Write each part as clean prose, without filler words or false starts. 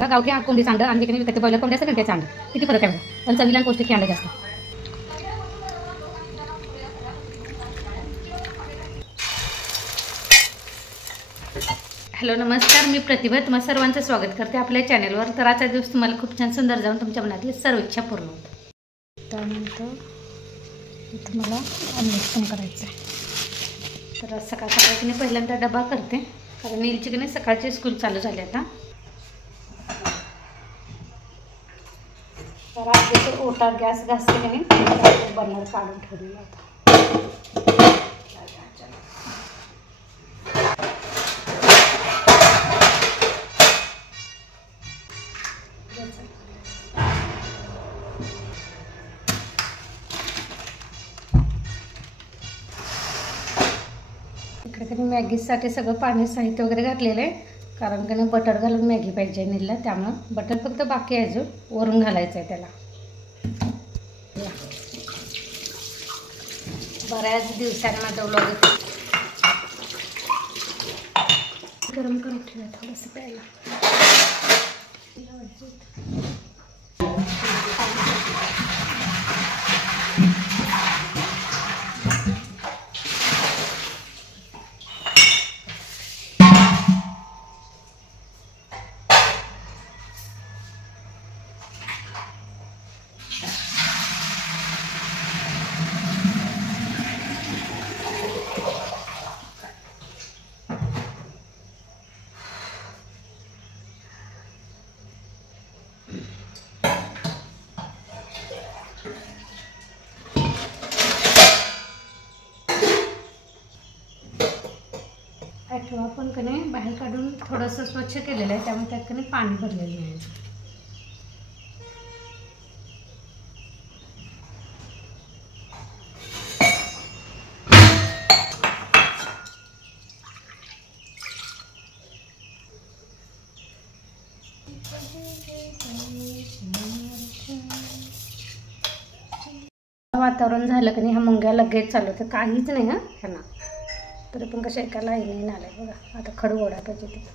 गावठी कोंबडीचं अंडं आणि ठिकाणी विकत बॉयलर कोंबड्या सगळं त्याचं अंडं किती फरक आहे बघा. पण चवीला आणि पौष्टिक अंडं जास्त. हॅलो नमस्कार, मी प्रतिभा तुम्हा सर्वांचं स्वागत करते आपल्या चॅनलवर. तर आजचा दिवस तुम्हाला खूप छान सुंदर जाऊन तुमच्या मनातली सर्व इच्छा पूर्ण होतात. त्यानंतर इथं मला ऑमलेट पण करायचं आहे. तर सकाळ सकाळी पहिल्यांदा डबा करते, कारण नीलची की नाही सकाळची स्कूल चालू झाली आता. तर आधीच ओटा गॅस घासते की नाही बर्नर काढून ठेवलेला होता. इकडे कधी मॅगीसाठी सगळं पाणी साहित्य वगैरे घातलेलं आहे, कारण की बटर घालून मॅगी पाहिजे नीलला. त्यामुळं बटर फक्त बाकी आहे, अजून वरून घालायचं आहे त्याला. बऱ्याच दिवसांनी माझा व्लॉग गरम करून ठेवा थोडंसं प्यायला. ॲक्वा पण कने बाहेर काढून थोडंसं स्वच्छ केलेलं आहे, त्यामुळे त्यात कने पाणी भरलेलं नाही. वातावरण झालं की नाही ह्या मुंग्या लगेच चालू होतं, काहीच नाही हां ह्यांना. तरी पण कशा एका लाईनीने आलाय बघा. आता खडू ओढा पाहिजे तिथं.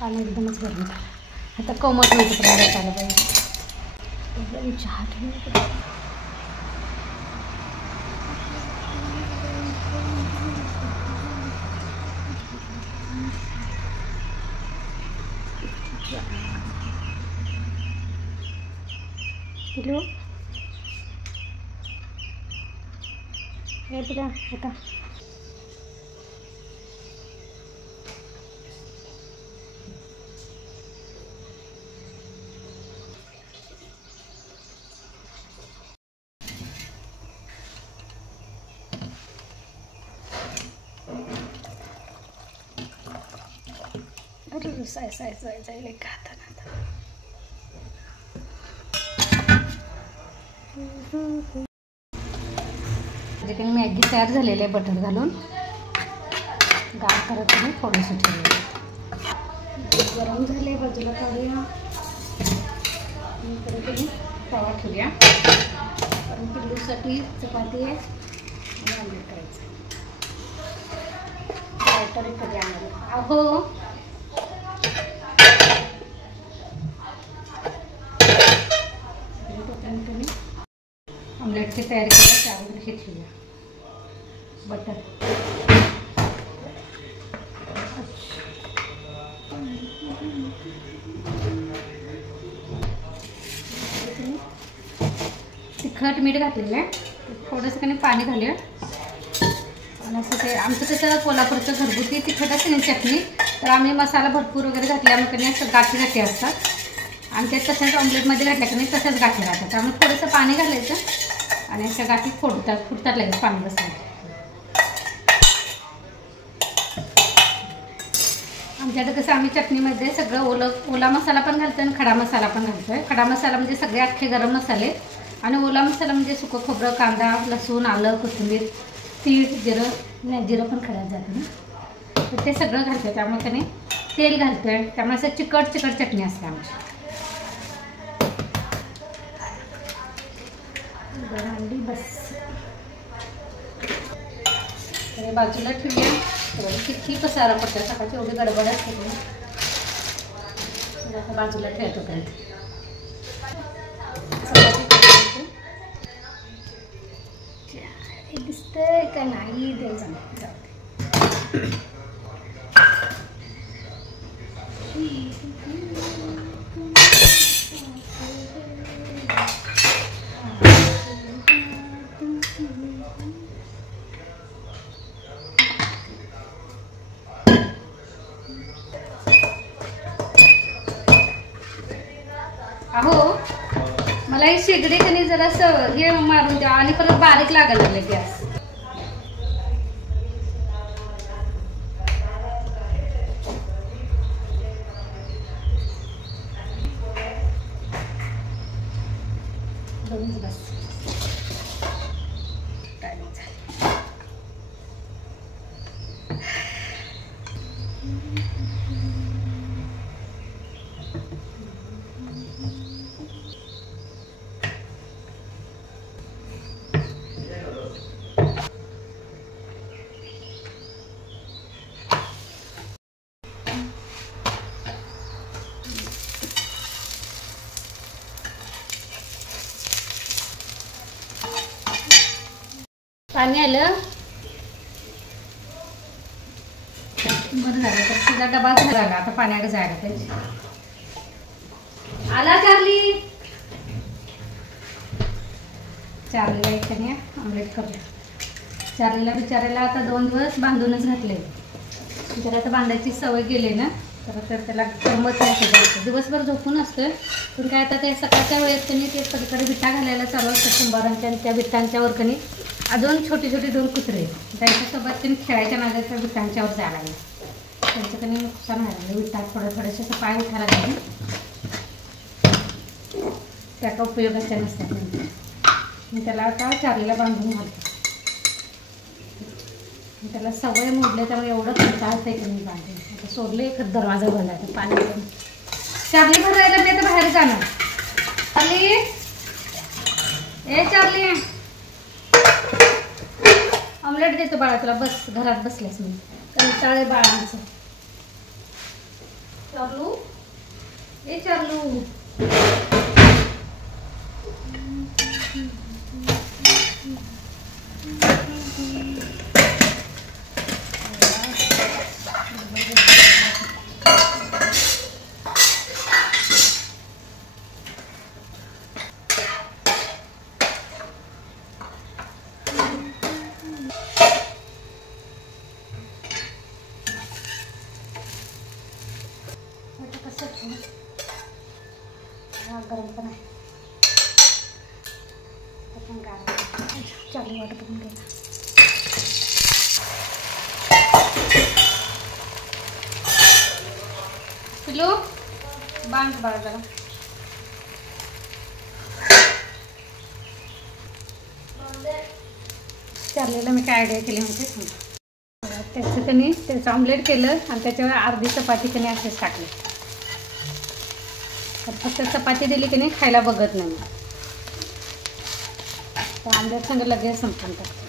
पाणी एकदमच गरम झालं. आता कोमट मिळतं आलं पाहिजे. चहा किलो हे तुला आता जाईल एक हातानं. म्हणजे काही मॅगी तयार झालेली आहे बटर घालून. गार करत नाही थोडंसं ठेवलं. गरम झाले बाजूला काढूया. इकडे तवा ठेवूया, कारण पिल्लूसाठी चपाती आहे आणि ऑमलेट करायचं. बॅटर कधी आणलं अहो ऑमलेटची तयारी करूया. त्यावर हे ठेवूया बटर. तिखट मीठ घातलेलं आहे, थोडंसं काही पाणी घालूया. आणि असं ते आमचं कसं कोल्हापूरचं घरगुती तिखट असते ना चटणी, तर आम्ही मसाला भरपूर वगैरे घातल्यामुळे काही असं गाठी गाठी असतात आणि ते तसंच ऑमलेटमध्ये घातल्या की नाही तसंच गाठी राहतात. त्यामुळे थोडंसं पाणी घालायचं आणि अशा गाठी फुटतात लगेच पाणी बसलं. आमच्याकडे कसं आम्ही चटणीमध्ये सगळं ओला मसाला पण घालतो आणि खडा मसाला पण घालतो आहे. खडा मसाला म्हणजे सगळे अख्खे गरम मसाले, आणि ओला मसाला म्हणजे सुकं खोबरं, कांदा, लसूण, आलं, कोथिंबीर, तीळ, जिरं पण खड्यात जातं ना, तर ते सगळं घालतो. त्यामुळे त्याने तेल घालतो आहे, त्यामुळे असं चिकट चटणी असते आमची. अंडी बस हे बाजूला ठेवूया. किती पसारा पडतो सकाळची एवढी गडबड असते. आता बाजूला ठेवतो पर्यंत दिसतंय का नाही ते जाऊ. अहो मला ही शेगडी कधी जरासं हे मारून द्या आणि परत बारीक लागायला लागले गॅस. बस पाणी आलं. बरं झालं तर तिचा डबा झाला. आता पाण्याकडे जायला पाहिजे. आला चार्ली. चार्लीला एक कणी ऑमलेट करूया. चार्लीला बिचारायला आता 2 दिवस बांधूनच घातले. जर आता बांधायची सवय गेली ना तर त्याला करमत नाही. दिवसभर झोपून असतं पण काय आता ते सकाळच्या वेळेत कणी ते पलीकडे विटा घालायला चालू असतात शंभरांच्या. आणि त्या विटांच्यावर कणी अजून छोटे छोटे 2 कुत्रे त्यांच्यासोबत त्यांनी खेळायच्या नादाच्या विटांच्यावर जायला लागले. त्यांचं कधी नुकसान व्हायला लागलं. विटात थोडेसे असं पाय उठायला लागले. त्या का उपयोगाच्या नसतात नंतर. मी त्याला आता चार्लीला बांधून घालतो. त्याला सवय मोडले त्यामुळे एवढं कंटाळतं आहे की मी बांधून. आता सोडले एक दरवाजा बंद आहे पाणी पण. चार्ली भरायला मी आता बाहेर जाणार. चार्ली ए चार्ली ऑमलेट देतो बाळा तुला. बस घरात बसल्यास मी कंटाळे बाळांचं. चार्लू ए चार्लू गरम पण आहे. चार्ली वाटत पण गेला. पिलू बांध बाळा जरा. चार्लीला मी काय आयडिया केली माहिती. त्याचं कणी त्याचं ऑमलेट केलं आणि त्याच्यावर अर्धी चपाती कणी असेच टाकली. तर फक्त चपाती दिली की नाही खायला बघत नाही. तर ऑमलेट संग लगेच संपून टाकतो.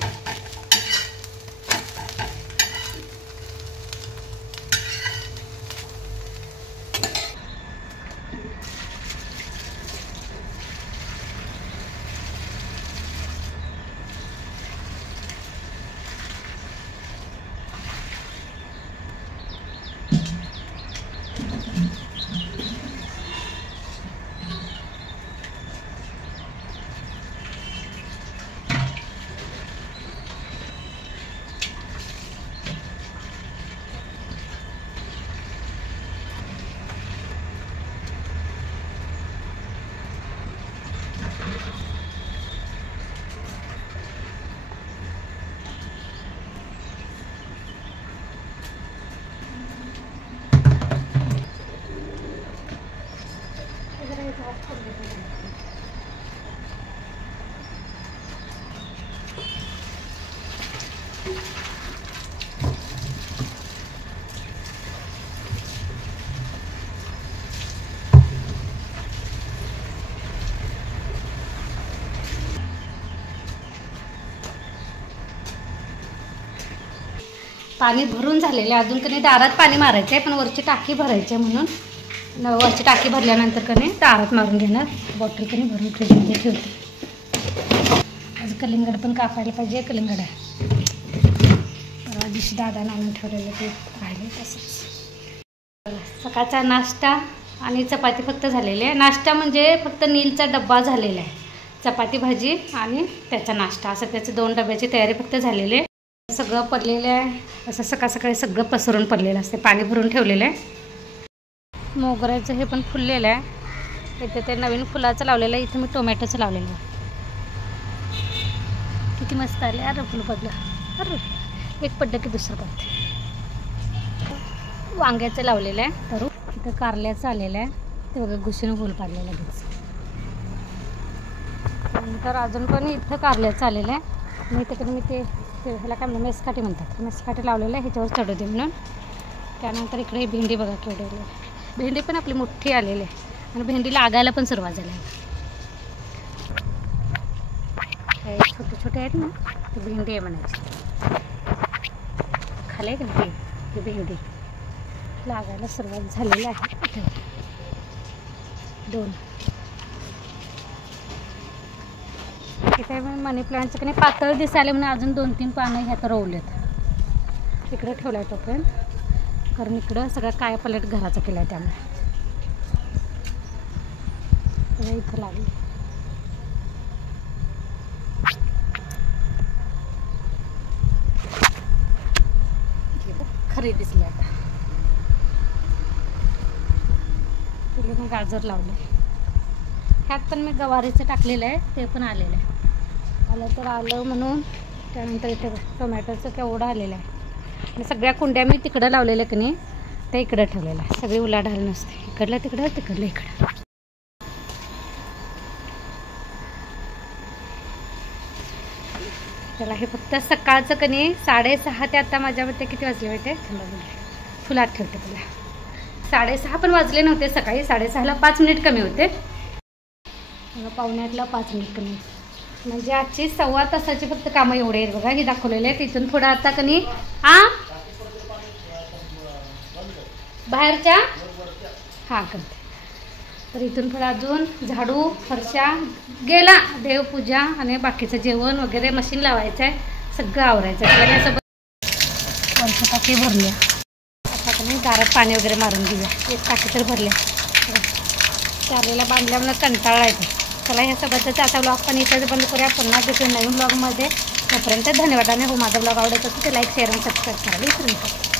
पाणी भरून झालेलं आहे. अजून कधी दारात पाणी मारायचं आहे, पण वरची टाकी भरायची आहे म्हणून वरची टाकी भरल्यानंतर कधी दारात मारून घेणार. बॉटल कधी भरून फ्रीजमध्ये ठेवते. आज कलिंगड पण कापायला पाहिजे. कलिंगड आहे परवा दिवशी दादाने आणून ठेवलेलं ते राहिले तसंच. सकाळचा नाश्ता आणि चपाती फक्त झालेली आहे. नाश्ता म्हणजे फक्त नीलचा डब्बा झालेला आहे. चपाती भाजी आणि त्याचा नाश्ता असं त्याचे 2 डब्याची तयारी फक्त झालेली आहे. सगळं पडलेलं आहे असं सकाळ सकाळी सगळं पसरून पडलेलं असते. पाणी भरून ठेवलेलं आहे. मोगऱ्याचं हे पण फुललेलं आहे. इथे ते नवीन फुलाचं लावलेलं आहे. इथे मी टोमॅटोचं लावलेलं आहे. किती मस्त आले. अरे फुलं पडलं. अरे एक पडलं की दुसरं पडतं. वांग्याचं लावलेलं आहे. तर इथं कारल्याचं आलेलं आहे. ते बघा घुशीनं फुल पाडलेलं लगेच. नंतर अजून पण इथं कारल्याचं आलेलं आहे. मी तिकडे मी ते ह्याला काय म्हणतात मेसकाठी म्हणतात. मेसकाठी लावलेलं आहे ह्याच्यावर चढू दे म्हणून. त्यानंतर इकडे भेंडी बघा केवढी आली आहे. भेंडी पण आपली मोठी आलेली आहे आणि भेंडी लागायला पण सुरुवात झाली आहे. छोटे छोटे आहेत ना ती भेंडी आहे म्हणायची. खाली आहे का ती भेंडी लागायला सुरुवात झालेली आहे. 2 इथे मनी प्लांटचं की नाही पातळ दिसायला म्हणून अजून 2-3 पानं ह्यात रोवलेत. इकडे ठेवलं आहे तोपर्यंत, कारण इकडं सगळं काय पलट घराचं केलं आहे त्यामुळे इथं लागले. खरी दिसली आता. तिला मग गाजर लावले. ह्यात पण मी गवारीचं टाकलेलं आहे. ते पण आलेलं आहे. आलं तर आलं म्हणून. त्यानंतर इथे टोमॅटोचं केवढं आलेलं आहे. आणि सगळ्या कुंड्या मी तिकडं लावलेल्या की नाही ते इकडं ठेवलेलं आहे. सगळी उलाढाल नसते. इकडलं तिकडं तिकडलं इकडं. त्याला हे फक्त सकाळचं की नाही 6:30 ते आता माझ्या मते किती वाजले माहिती आहे. फुलात ठेवते त्याला. 6:30 पण वाजले नव्हते सकाळी. 6:30ला 5 मिनिट कमी होते. 5:45ला 5 मिनिट कमी. म्हणजे आजची 1.25 तासाची फक्त कामं एवढे आहेत बघा. ही दाखवलेले आहेत. इथून पुढं आता कनी बाहेरच्या करते. तर इथून पुढं अजून झाडू फरशा गेला. देवपूजा आणि बाकीचं जेवण वगैरे मशीन लावायचं आहे. सगळं आवरायचं आहे. त्याच्यासोबत वरच्या टाकी भरल्या. आता कनी दारात पाणी वगैरे मारून घेऊया. 1 टाकी तर भरल्या. चारलेला बांधल्यामुळे कंटाळा येतो. चला ह्यासोबतच आता ब्लॉग पण इथं बंद करूया. पुन्हा भेटूया नवीन ब्लॉगमध्ये. तोपर्यंत धन्यवाद. आणि हो माझा ब्लॉग आवडत असेल तर लाईक शेअर आणि सबस्क्राईब करायला विसरू नका.